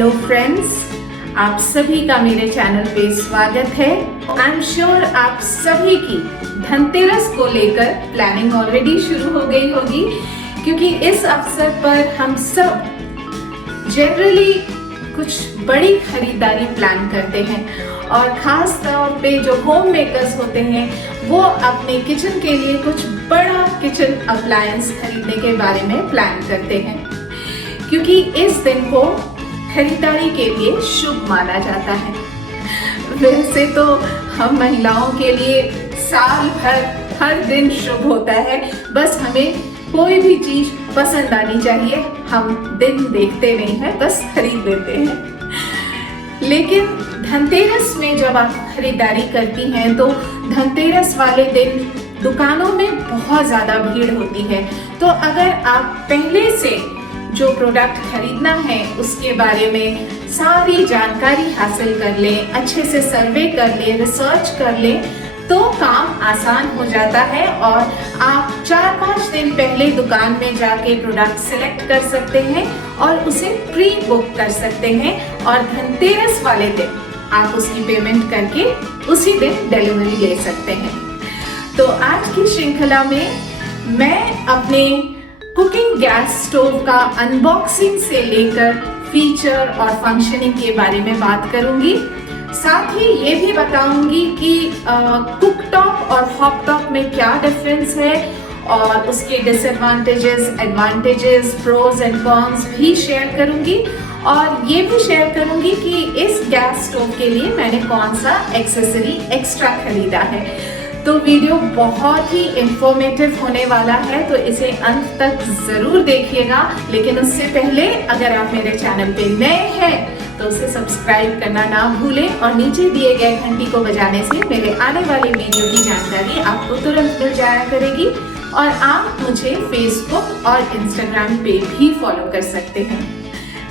Hello friends, आप सभी का मेरे चैनल पे स्वागत है। आई एम श्योर आप सभी की धनतेरस को लेकर प्लानिंग ऑलरेडी शुरू हो गई होगी, क्योंकि इस अवसर पर हम सब जनरली कुछ बड़ी खरीदारी प्लान करते हैं और खास तौर पे जो होम मेकर्स होते हैं वो अपने किचन के लिए कुछ बड़ा किचन अप्लायंस खरीदने के बारे में प्लान करते हैं, क्योंकि इस दिन को खरीदारी के लिए शुभ माना जाता है। वैसे तो हम महिलाओं के लिए साल भर हर दिन शुभ होता है, बस हमें कोई भी चीज पसंद आनी चाहिए। हम दिन देखते नहीं है, बस खरीद लेते हैं। लेकिन धनतेरस में जब आप खरीदारी करती हैं तो धनतेरस वाले दिन दुकानों में बहुत ज़्यादा भीड़ होती है। तो अगर आप पहले से जो प्रोडक्ट खरीदना है उसके बारे में सारी जानकारी हासिल कर लें, अच्छे से सर्वे कर लें, रिसर्च कर लें, तो काम आसान हो जाता है और आप 4-5 दिन पहले दुकान में जाके प्रोडक्ट सिलेक्ट कर सकते हैं और उसे प्री बुक कर सकते हैं और धनतेरस वाले दिन आप उसकी पेमेंट करके उसी दिन डिलीवरी ले सकते हैं। तो आज की श्रृंखला में मैं अपने कुकिंग गैस स्टोव का अनबॉक्सिंग से लेकर फीचर और फंक्शनिंग के बारे में बात करूंगी। साथ ही ये भी बताऊंगी कि कुकटॉप और हॉपटॉप में क्या डिफरेंस है और उसके disadvantages, advantages, pros and cons भी शेयर करूंगी और ये भी शेयर करूंगी कि इस गैस स्टोव के लिए मैंने कौन सा एक्सेसरी एक्स्ट्रा खरीदा है। तो वीडियो बहुत ही इंफॉर्मेटिव होने वाला है, तो इसे अंत तक जरूर देखिएगा। लेकिन उससे पहले अगर आप मेरे चैनल पे नए हैं तो उसे सब्सक्राइब करना ना भूलें और नीचे दिए गए घंटी को बजाने से मेरे आने वाले वीडियो की जानकारी आपको तुरंत मिल जाया करेगी। और आप मुझे फेसबुक और इंस्टाग्राम पे भी फॉलो कर सकते हैं।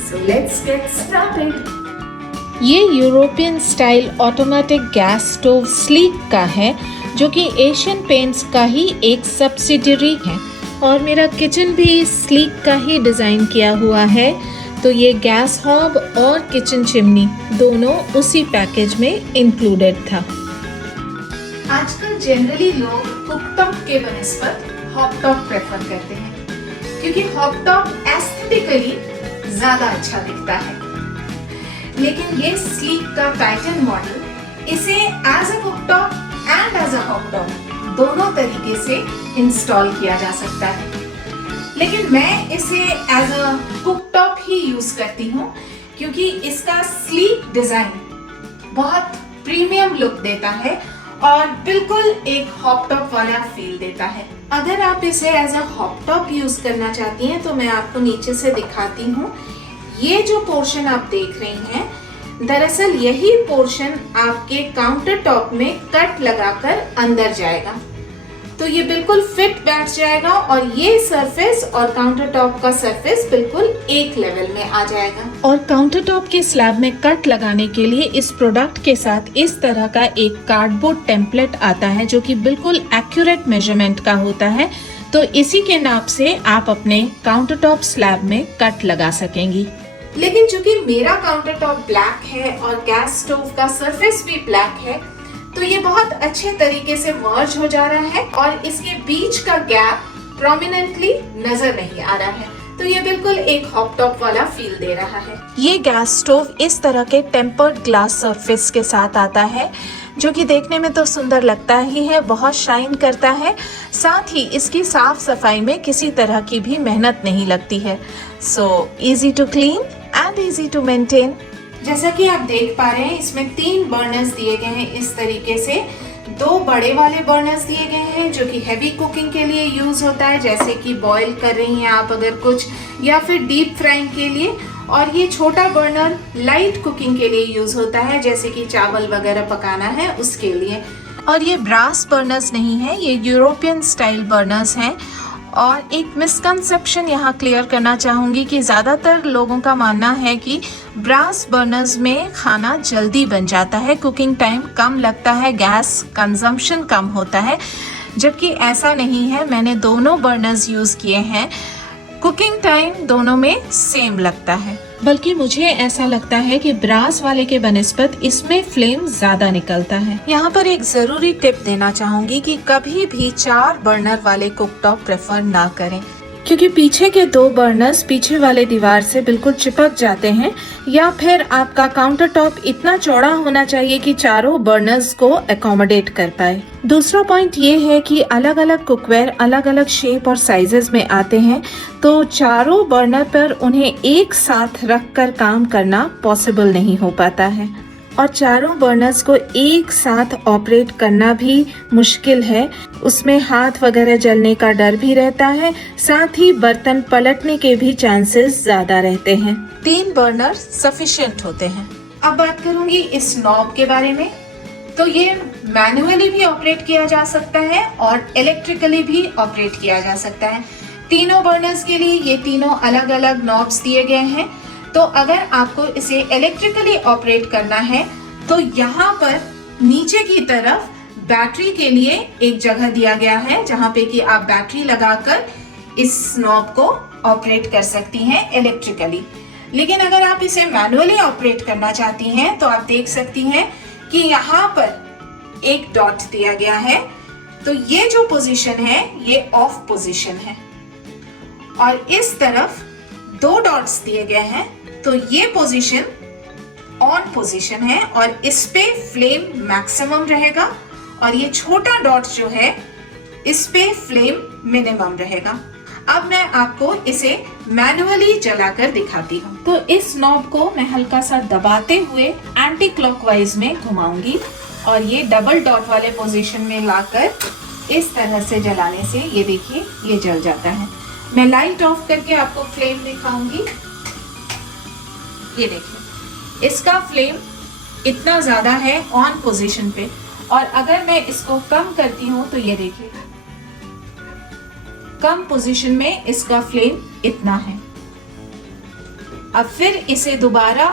So let's get started. ये European style automatic gas stove Sleek का है, जो कि एशियन पेंट्स का ही एक सब्सिडियरी है और मेरा किचन भी स्लीक का ही डिज़ाइन किया हुआ है। तो ये गैस हॉब और किचन चिमनी दोनों उसी पैकेज में इंक्लूडेड था। आजकल जनरली लोग कुकटॉप के बनस्पत हॉपटॉप प्रेफर करते हैं, क्योंकि हॉपटॉप एस्थेटिकली ज्यादा अच्छा दिखता है। लेकिन ये स्लीक का पैटर्न मॉडल इसे as a cooktop and as a hobtop दोनों तरीके से इंस्टॉल किया जा सकता है। लेकिन मैं इसे एज अ कुकटॉप ही यूज करती हूँ, क्योंकि इसका स्लीक डिजाइन बहुत प्रीमियम लुक देता है और बिल्कुल एक हॉपटॉप वाला फील देता है। अगर आप इसे एज अ हॉपटॉप यूज करना चाहती हैं तो मैं आपको नीचे से दिखाती हूँ। ये जो पोर्शन आप देख रही हैं, दरअसल यही पोर्शन आपके काउंटर टॉप में कट लगाकर अंदर जाएगा, तो ये बिल्कुल फिट बैठ जाएगा और ये सरफेस और काउंटर टॉप का सरफेस बिल्कुल एक लेवल में आ जाएगा। और काउंटर टॉप के स्लैब में कट लगाने के लिए इस प्रोडक्ट के साथ इस तरह का एक कार्डबोर्ड टेम्पलेट आता है, जो कि बिल्कुल एक्यूरेट मेजरमेंट का होता है। तो इसी के नाप से आप अपने काउंटर टॉप स्लैब में कट लगा सकेंगी। लेकिन चूंकि मेरा काउंटर टॉप ब्लैक है और गैस स्टोव का सरफेस भी ब्लैक है, तो ये बहुत अच्छे तरीके से मर्ज हो जा रहा है और इसके बीच का गैप प्रोमिनेंटली नजर नहीं आ रहा है। तो ये बिल्कुल एक हॉपटॉप वाला फील दे रहा है। ये गैस स्टोव इस तरह के टेम्पर्ड ग्लास सरफेस के साथ आता है, जो कि देखने में तो सुंदर लगता ही है, बहुत शाइन करता है। साथ ही इसकी साफ सफाई में किसी तरह की भी मेहनत नहीं लगती है। So easy to clean and easy to maintain. जैसा कि आप देख पा रहे हैं, इसमें 3 बर्नर्स दिए गए हैं इस तरीके से। 2 बड़े वाले बर्नर्स दिए गए हैं जो कि हैवी कुकिंग के लिए यूज होता है, जैसे कि बॉईल कर रही हैं आप अगर कुछ, या फिर डीप फ्राइंग के लिए। और ये छोटा बर्नर लाइट कुकिंग के लिए यूज होता है, जैसे कि चावल वगैरह पकाना है उसके लिए। और ये ब्रास बर्नर्स नहीं है, ये यूरोपियन स्टाइल बर्नर्स हैं। और एक मिसकंसेप्शन यहाँ क्लियर करना चाहूँगी कि ज़्यादातर लोगों का मानना है कि ब्रास बर्नर्स में खाना जल्दी बन जाता है, कुकिंग टाइम कम लगता है, गैस कंजम्पशन कम होता है, जबकि ऐसा नहीं है। मैंने दोनों बर्नर्स यूज़ किए हैं, कुकिंग टाइम दोनों में सेम लगता है। बल्कि मुझे ऐसा लगता है कि ब्रास वाले के बनिस्बत इसमें फ्लेम ज्यादा निकलता है। यहाँ पर एक जरूरी टिप देना चाहूंगी कि कभी भी 4 बर्नर वाले कुकटॉप प्रेफर ना करें, क्योंकि पीछे के 2 बर्नर्स पीछे वाले दीवार से बिल्कुल चिपक जाते हैं, या फिर आपका काउंटर टॉप इतना चौड़ा होना चाहिए कि चारों बर्नर्स को अकोमोडेट कर पाए। दूसरा पॉइंट ये है कि अलग अलग कुकवेयर अलग अलग शेप और साइजेस में आते हैं, तो चारों बर्नर पर उन्हें एक साथ रख कर काम करना पॉसिबल नहीं हो पाता है, और चारों बर्नर्स को एक साथ ऑपरेट करना भी मुश्किल है। उसमें हाथ वगैरह जलने का डर भी रहता है, साथ ही बर्तन पलटने के भी चांसेस ज्यादा रहते हैं। 3 बर्नर सफिशिएंट होते हैं। अब बात करूंगी इस नॉब के बारे में। तो ये मैनुअली भी ऑपरेट किया जा सकता है और इलेक्ट्रिकली भी ऑपरेट किया जा सकता है। तीनों बर्नर्स के लिए ये तीनों अलग अलग नॉब्स दिए गए हैं। तो अगर आपको इसे इलेक्ट्रिकली ऑपरेट करना है तो यहाँ पर नीचे की तरफ बैटरी के लिए एक जगह दिया गया है, जहाँ पे कि आप बैटरी लगाकर इस नॉब को ऑपरेट कर सकती हैं इलेक्ट्रिकली। लेकिन अगर आप इसे मैनुअली ऑपरेट करना चाहती हैं तो आप देख सकती हैं कि यहाँ पर एक डॉट दिया गया है। तो ये जो पोजीशन है ये ऑफ पोजीशन है, और इस तरफ 2 डॉट्स दिए गए हैं, तो ये पोजीशन ऑन पोजीशन है और इस पे फ्लेम मैक्सिमम रहेगा, और ये छोटा डॉट जो है इस पे फ्लेम मिनिमम रहेगा। अब मैं आपको इसे मैनुअली जलाकर दिखाती हूँ। तो इस नॉब को मैं हल्का सा दबाते हुए एंटी क्लॉकवाइज में घुमाऊंगी, और ये डबल डॉट वाले पोजीशन में लाकर इस तरह से जलाने से ये देखिए ये जल जाता है। मैं लाइट ऑफ करके आपको फ्लेम दिखाऊंगी। ये देखिए इसका फ्लेम इतना ज्यादा है ऑन पोजीशन पे, और अगर मैं इसको कम करती हूँ तो ये देखिए कम पोजीशन में इसका फ्लेम इतना है। अब फिर इसे दोबारा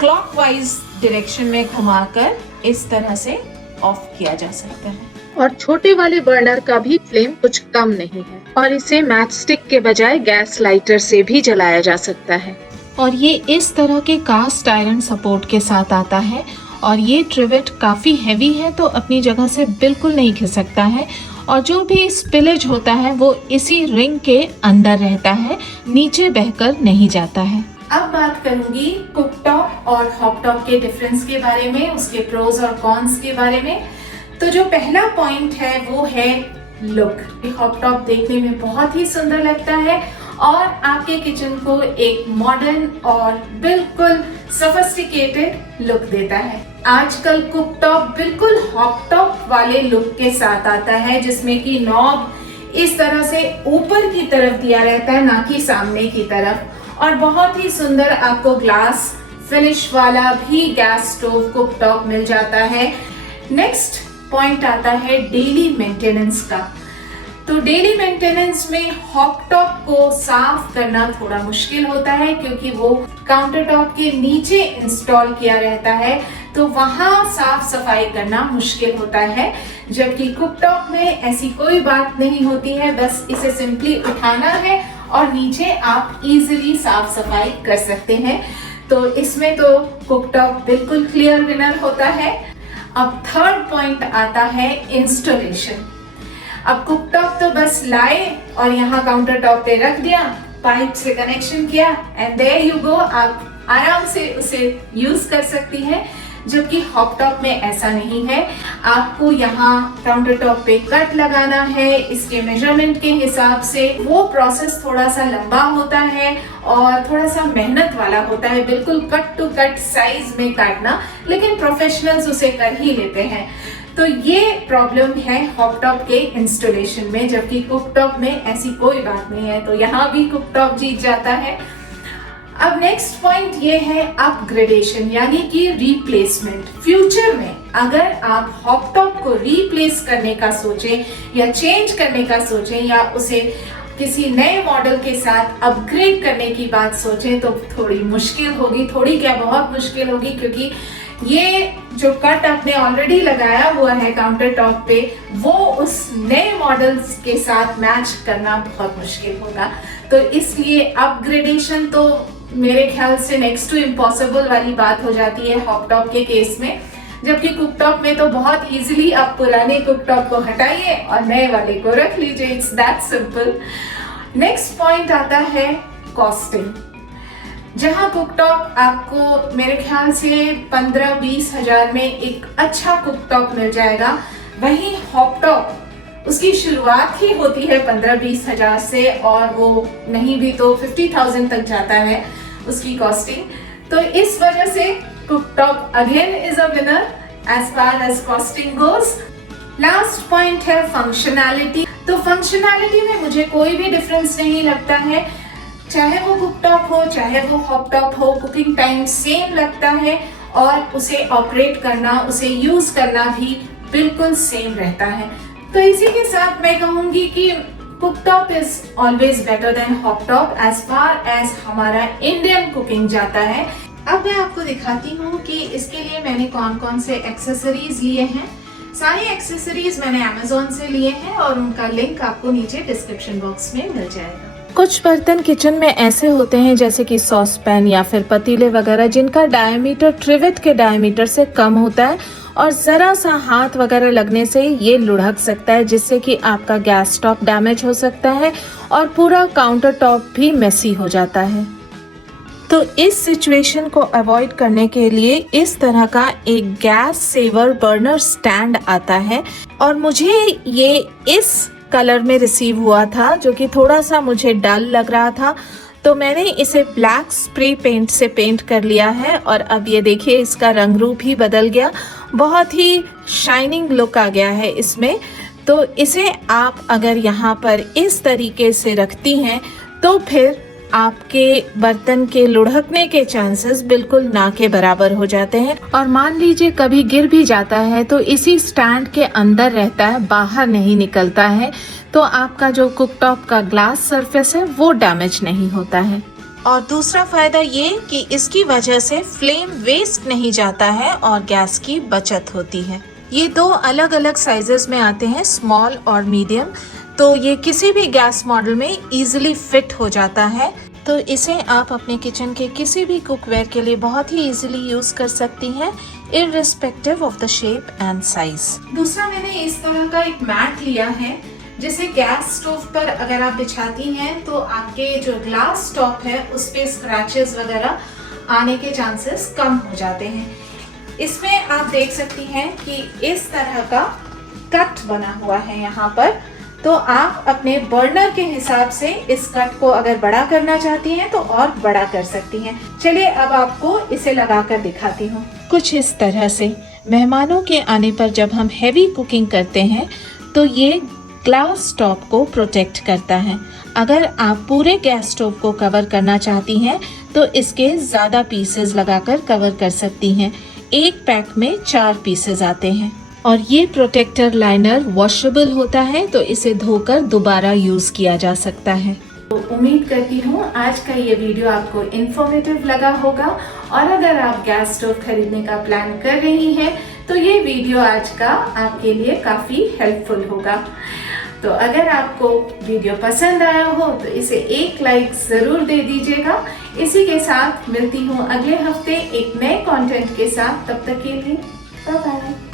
क्लॉकवाइज डायरेक्शन में घुमाकर इस तरह से ऑफ किया जा सकता है। और छोटे वाले बर्नर का भी फ्लेम कुछ कम नहीं है, और इसे मैच स्टिक के बजाय गैस लाइटर से भी जलाया जा सकता है। और ये इस तरह के कास्ट आयरन सपोर्ट के साथ आता है, और ये ट्रिवेट काफी हैवी है तो अपनी जगह से बिल्कुल नहीं खिसकता है, और जो भी स्पिलेज होता है वो इसी रिंग के अंदर रहता है, नीचे बहकर नहीं जाता है। अब बात करूंगी कुकटॉप और हॉपटॉप के डिफरेंस के बारे में, उसके प्रोज और कॉन्स के बारे में। तो जो पहला पॉइंट है वो है लुक। हॉपटॉप देखने में बहुत ही सुंदर लगता है और आपके किचन को एक मॉडर्न और बिल्कुल सोफिस्टिकेटेड लुक देता है। आजकल कुकटॉप बिल्कुल हॉपटॉप वाले लुक के साथ आता है, जिसमें कि नॉब इस तरह से ऊपर की तरफ दिया रहता है, ना कि सामने की तरफ, और बहुत ही सुंदर आपको ग्लास फिनिश वाला भी गैस स्टोव कुकटॉप मिल जाता है। नेक्स्ट पॉइंट आता है डेली मेंटेनेंस का। तो डेली मेंटेनेंस में हॉपटॉप को साफ करना थोड़ा मुश्किल होता है, क्योंकि वो काउंटर टॉप के नीचे इंस्टॉल किया रहता है, तो वहां साफ सफाई करना मुश्किल होता है। जबकि कुकटॉप में ऐसी कोई बात नहीं होती है, बस इसे सिंपली उठाना है और नीचे आप इजीली साफ सफाई कर सकते हैं। तो इसमें तो कुकटॉप बिल्कुल क्लियर विनर होता है। अब थर्ड पॉइंट आता है इंस्टॉलेशन। अब कुकटॉप तो बस लाए और यहाँ काउंटर टॉप पे रख दिया, पाइप से कनेक्शन किया एंड देयर यू गो, आप आराम से उसे यूज कर सकती हैं। जबकि हॉपटॉप में ऐसा नहीं है, आपको यहाँ काउंटर टॉप पे कट लगाना है इसके मेजरमेंट के हिसाब से। वो प्रोसेस थोड़ा सा लंबा होता है और थोड़ा सा मेहनत वाला होता है, बिल्कुल कट टू कट साइज में काटना, लेकिन प्रोफेशनल्स उसे कर ही लेते हैं। तो ये प्रॉब्लम है हॉपटॉप के इंस्टॉलेशन में, जबकि कुकटॉप में ऐसी कोई बात नहीं है। तो यहाँ भी कुकटॉप जीत जाता है। अब नेक्स्ट पॉइंट ये है अपग्रेडेशन, यानी कि रिप्लेसमेंट। फ्यूचर में अगर आप हॉपटॉप को रिप्लेस करने का सोचें या चेंज करने का सोचें या उसे किसी नए मॉडल के साथ अपग्रेड करने की बात सोचें, तो थोड़ी मुश्किल होगी, थोड़ी क्या बहुत मुश्किल होगी, क्योंकि ये जो कट आपने ऑलरेडी लगाया हुआ है काउंटर टॉप पे, वो उस नए मॉडल्स के साथ मैच करना बहुत मुश्किल होगा। तो इसलिए अपग्रेडेशन तो मेरे ख्याल से नेक्स्ट टू इम्पॉसिबल वाली बात हो जाती है हॉट टॉप के केस में, जबकि कुकटॉप में तो बहुत इजीली आप पुराने कुकटॉप को हटाइए और नए वाले को रख लीजिए। It's that simple. Next point आता है कॉस्टिंग। जहां कुकटॉप आपको मेरे ख्याल से 15-20 हजार में एक अच्छा कुकटॉप मिल जाएगा, वहीं हॉट टॉप उसकी शुरुआत ही होती है 15-20 हजार से, और वो नहीं भी तो 50,000 तक जाता है उसकी कॉस्टिंग। तो इस वजह से cooktop again is a winner as far as costing goes. Last point है फंक्शनैलिटी। तो फंक्शनैलिटी में मुझे कोई भी डिफरेंस नहीं लगता है, चाहे वो कुकटॉप हो चाहे वो हॉट टॉप हो, कुकिंग टाइम सेम लगता है और उसे ऑपरेट करना, उसे यूज करना भी बिल्कुल सेम रहता है। तो इसी के साथ मैं कहूंगी कि cooktop is always better than hot top as far as हमारा इंडियन कुकिंग जाता है। अब मैं आपको दिखाती हूँ कि इसके लिए मैंने कौन कौन से एक्सेसरीज लिए हैं। सारी एक्सेसरीज मैंने Amazon से लिए हैं और उनका लिंक आपको नीचे डिस्क्रिप्शन बॉक्स में मिल जाएगा। कुछ बर्तन किचन में ऐसे होते हैं जैसे कि सॉस पैन या फिर पतीले वगैरह, जिनका डायमीटर ट्रिवेट के डायमीटर से कम होता है और जरा सा हाथ वगैरह लगने से ये लुढ़क सकता है, जिससे कि आपका गैस स्टोव डैमेज हो सकता है और पूरा काउंटर टॉप भी मेसी हो जाता है। तो इस सिचुएशन को अवॉइड करने के लिए इस तरह का एक गैस सेवर बर्नर स्टैंड आता है और मुझे ये इस कलर में रिसीव हुआ था, जो कि थोड़ा सा मुझे डल लग रहा था, तो मैंने इसे ब्लैक स्प्रे पेंट से पेंट कर लिया है और अब ये देखिए इसका रंग रूप ही बदल गया, बहुत ही शाइनिंग लुक आ गया है इसमें। तो इसे आप अगर यहाँ पर इस तरीके से रखती हैं तो फिर आपके बर्तन के लुढ़कने के चांसेस बिल्कुल ना के बराबर हो जाते हैं। और मान लीजिए कभी गिर भी जाता है तो इसी स्टैंड के अंदर रहता है, बाहर नहीं निकलता है, तो आपका जो कुकटॉप का ग्लास सरफेस है वो डैमेज नहीं होता है। और दूसरा फायदा ये कि इसकी वजह से फ्लेम वेस्ट नहीं जाता है और गैस की बचत होती है। ये दो अलग अलग साइजेस में आते हैं, स्मॉल और मीडियम, तो ये किसी भी गैस मॉडल में इजीली फिट हो जाता है। तो इसे आप अपने किचन के किसी भी कुकवेयर के लिए बहुत ही इजीली यूज कर सकती हैं, irrespective of the shape and size. दूसरा मैंने इस तरह का एक मैट लिया है, जिसे गैस स्टोव पर अगर आप बिछाती हैं तो आपके जो ग्लास टॉप है उस पे स्क्रैचेस वगैरह आने के चांसेस कम हो जाते हैं। इसमें आप देख सकती हैं कि इस तरह का कट बना हुआ है यहाँ पर, तो आप अपने बर्नर के हिसाब से इस कट को अगर बड़ा करना चाहती हैं तो और बड़ा कर सकती हैं। चलिए अब आपको इसे लगाकर दिखाती हूँ। कुछ इस तरह से मेहमानों के आने पर जब हम हैवी कुकिंग करते हैं तो ये ग्लास टॉप को प्रोटेक्ट करता है। अगर आप पूरे गैस स्टोव को कवर करना चाहती हैं तो इसके ज़्यादा पीसेस लगाकर कवर कर सकती हैं। एक पैक में 4 पीसेस आते हैं और ये प्रोटेक्टर लाइनर वॉशेबल होता है, तो इसे धोकर दोबारा यूज किया जा सकता है। तो उम्मीद करती हूँ आज का ये वीडियो आपको इन्फॉर्मेटिव लगा होगा और अगर आप गैस स्टोव खरीदने का प्लान कर रही हैं तो ये वीडियो आज का आपके लिए काफ़ी हेल्पफुल होगा। तो अगर आपको वीडियो पसंद आया हो तो इसे एक लाइक ज़रूर दे दीजिएगा। इसी के साथ मिलती हूँ अगले हफ्ते एक नए कंटेंट के साथ, तब तक के लिए बाय बाय।